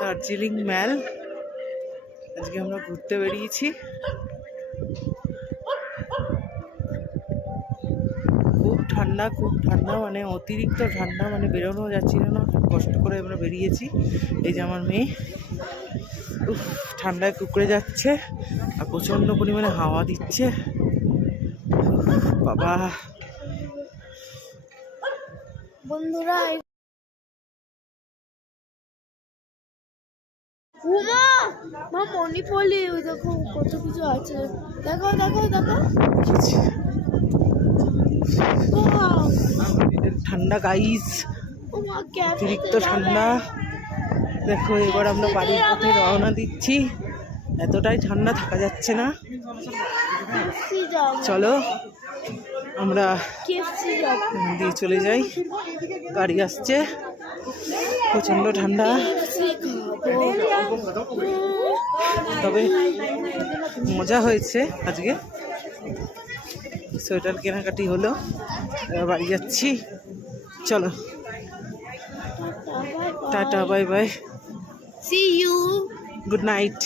দার্জিলিং ম্যাল। আজকে আমরা ঘুরতে বেরিয়েছি। খুব ঠান্ডা, খুব ঠান্ডা, মানে অতিরিক্ত ঠান্ডা, মানে বেরোনো যাচ্ছিল না। খুব কষ্ট করে আমরা বেরিয়েছি। এই যে আমার মেয়ে ঠান্ডায় কুকড়ে যাচ্ছে, আর প্রচণ্ড পরিমাণে হাওয়া দিচ্ছে। বাবা বন্ধুরা, মণিপলি, ওই দেখো কত কিছু আছে। দেখো দেখো দেখো, ঠান্ডা গাইস, অতিরিক্ত ঠান্ডা। দেখো এবার আমরা বাড়ির পথে রওনা দিচ্ছি। এতটাই ঠান্ডা থাকা যাচ্ছে না। চলো আমরা দিয়ে চলে যাই, গাড়ি আসছে। প্রচণ্ড ঠান্ডা, তবে মজা হয়েছে আজকে। সোয়েটার কেনাকাটি হলো, বাড়ি যাচ্ছি। চলো, tata, bye bye, see you, good night.